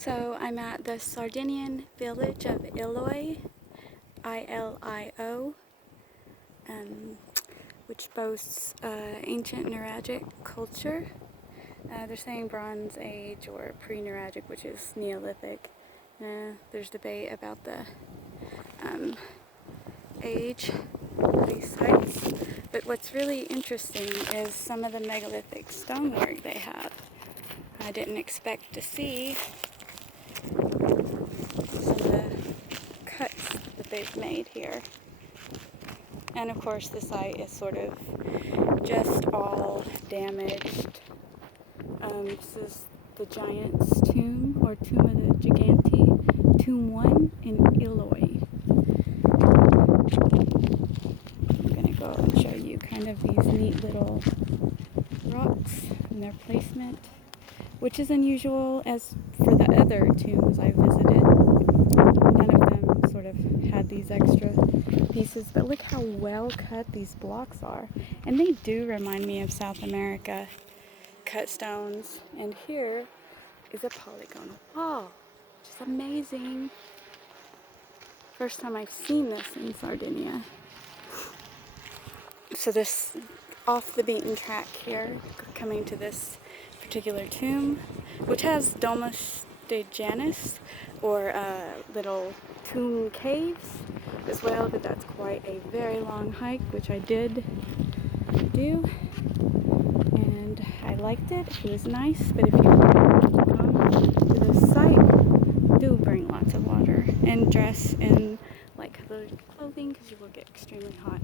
So I'm at the Sardinian village of Ilio, I-L-I-O, which boasts ancient Nuraghic culture. They're saying Bronze Age or pre-Nuraghic, which is Neolithic. There's debate about the age of these sites. But what's really interesting is some of the megalithic stonework they have. I didn't expect to see some of the cuts that they've made here. And of course the site is sort of just all damaged. This is the Giants tomb, or Tomb of the Giganti, Tomb 1 in Ilio. I'm going to go and show you kind of these neat little rocks and their placement, which is unusual as for the other tombs I visited. None of them sort of had these extra pieces, but look how well cut these blocks are. And they do remind me of South America cut stones. And here is a polygonal wall, which is amazing. First time I've seen this in Sardinia. So this off the beaten track here, coming to this particular tomb, which has Domus de Janus, or little tomb caves as well, but that's quite a very long hike, which I did do, and I liked it. It was nice, but if you come to this site, do bring lots of water and dress in light colored clothing because you will get extremely hot.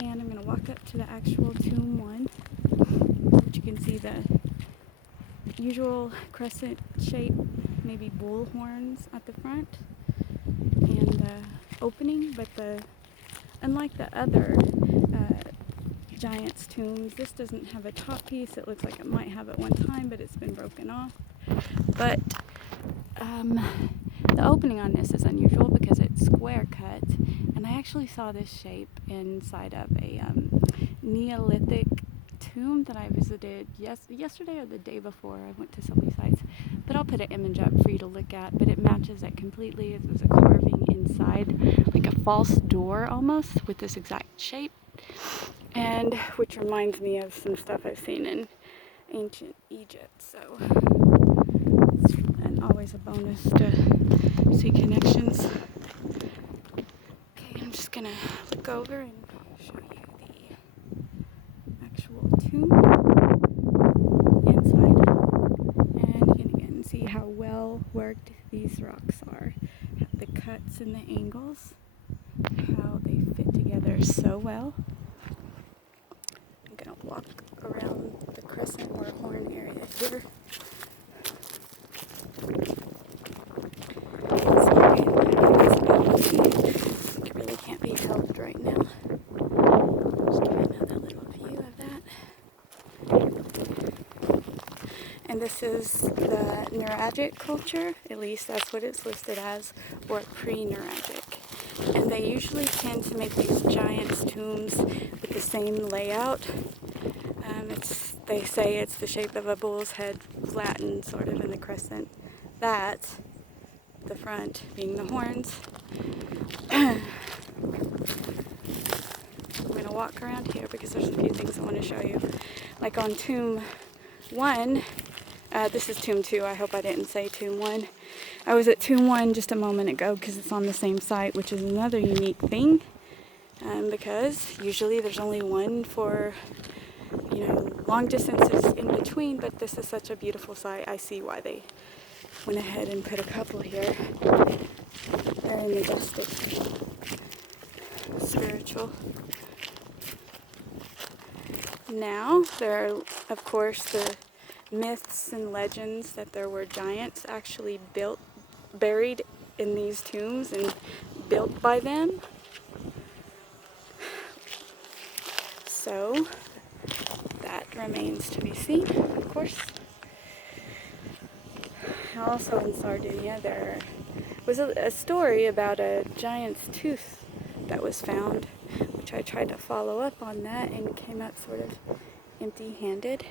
And I'm going to walk up to the actual Tomb 1, which you can see the usual crescent shape, maybe bull horns at the front, and the opening, but unlike the other Giants tombs, this doesn't have a top piece. It looks like it might have at one time, but it's been broken off. But the opening on this is unusual because it's square cut, and I actually saw this shape inside of a Neolithic tomb that I visited yesterday or the day before. I went to so many sites, but I'll put an image up for you to look at, but it matches it completely. It was a carving inside, like a false door almost, with this exact shape, and which reminds me of some stuff I've seen in ancient Egypt. So it's always a bonus to see connections. Okay, I'm just gonna look over and show you the actual tomb inside, and you can again see how well worked these rocks are. The cuts and the angles, how they fit together so well. I'm gonna walk around the crescent or horn area here. Sorry, it really can't be helped right now. Just give you another little view of that. And this is the Nuraghic culture, at least that's what it's listed as, or pre-Nuraghic. And they usually tend to make these giants tombs with the same layout. They say it's the shape of a bull's head, flattened sort of in the crescent. That, the front being the horns. I'm going to walk around here because there's a few things I want to show you. Like on Tomb 1, this is Tomb 2, I hope I didn't say Tomb 1. I was at Tomb 1 just a moment ago because it's on the same site, which is another unique thing. Because usually there's only one for, long distances in between, but this is such a beautiful site. I see why they went ahead and put a couple here. Very majestic, spiritual. Now, there are, of course, the myths and legends that there were giants actually buried in these tombs and built by them. So, that remains to be seen, of course. Also in Sardinia, there was a story about a giant's tooth that was found, which I tried to follow up on that and came up sort of empty-handed.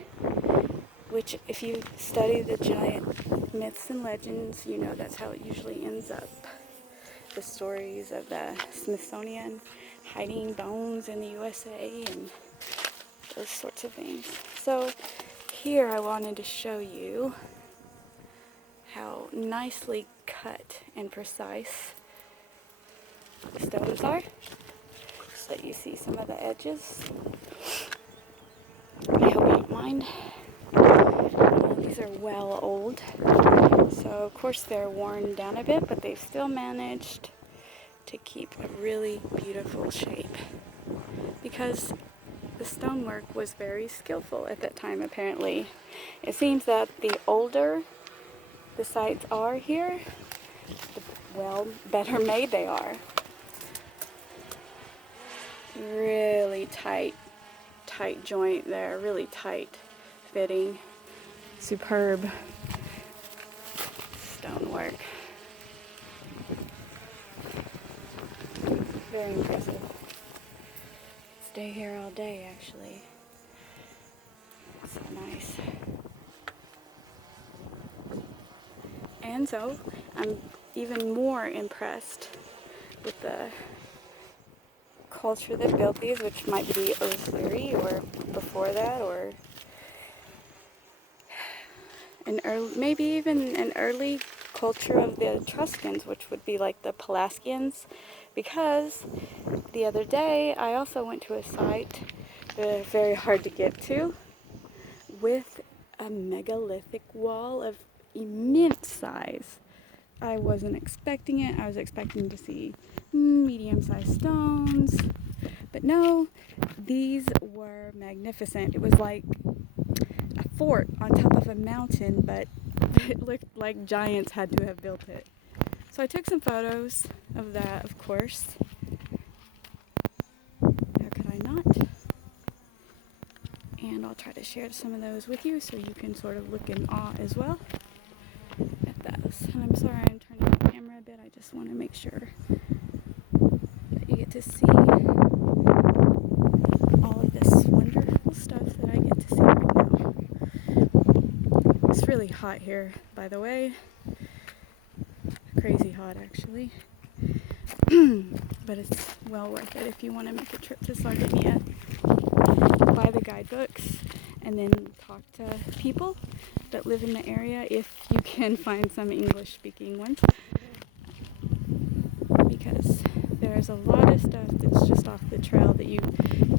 which if you study the giant myths and legends, you know that's how it usually ends up. The stories of the Smithsonian hiding bones in the USA and those sorts of things. So here I wanted to show you how nicely cut and precise the stones are, so that you see some of the edges. I hope you don't mind. These are well old, so of course they're worn down a bit, but they've still managed to keep a really beautiful shape because the stonework was very skillful at that time, apparently. It seems that the older the sites are here, the better made they are. Really tight joint there, really tight fitting, superb stonework. Very impressive. Stay here all day, actually. So nice. And so I'm even more impressed with the culture that built these, which might be 03 or before that, or maybe even an early culture of the Etruscans, which would be like the Pelasgians, because the other day I also went to a site very hard to get to with a megalithic wall of immense size. I wasn't expecting it. I was expecting to see medium-sized stones, but no, these were magnificent. It was like a fort on top of a mountain, but it looked like giants had to have built it. So I took some photos of that, of course. How could I not? And I'll try to share some of those with you so you can sort of look in awe as well at those. And I'm sorry I'm turning the camera a bit. I just want to make sure that you get to see all of this wonderful stuff that I get to see right now. It's really hot here, by the way. Crazy hot, actually. But it's well worth it if you want to make a trip to Sardinia. Buy the guidebooks and then talk to people that live in the area if you can find some English-speaking ones. Because there's a lot of stuff that's just off the trail that you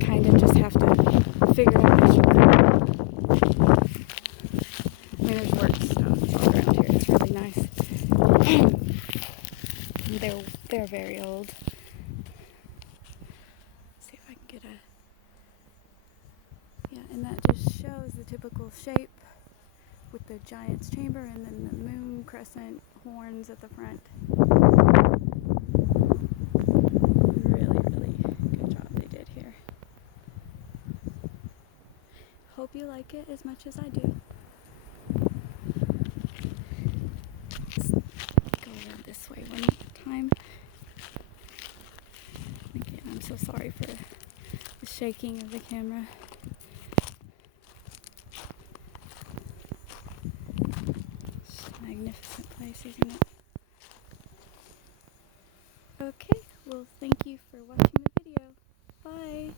kind of just have to figure out as you go. I mean, there's work stones all around here. It's really nice. They're very old. Let's see if I can get a... Yeah, and that just shows the typical shape with the giant's chamber and then the moon crescent horns at the front. Really, really good job they did here. Hope you like it as much as I do. Let's go around this way one time. Again, I'm so sorry for the shaking of the camera. It's a magnificent place, isn't it? Okay, well, thank you for watching the video. Bye!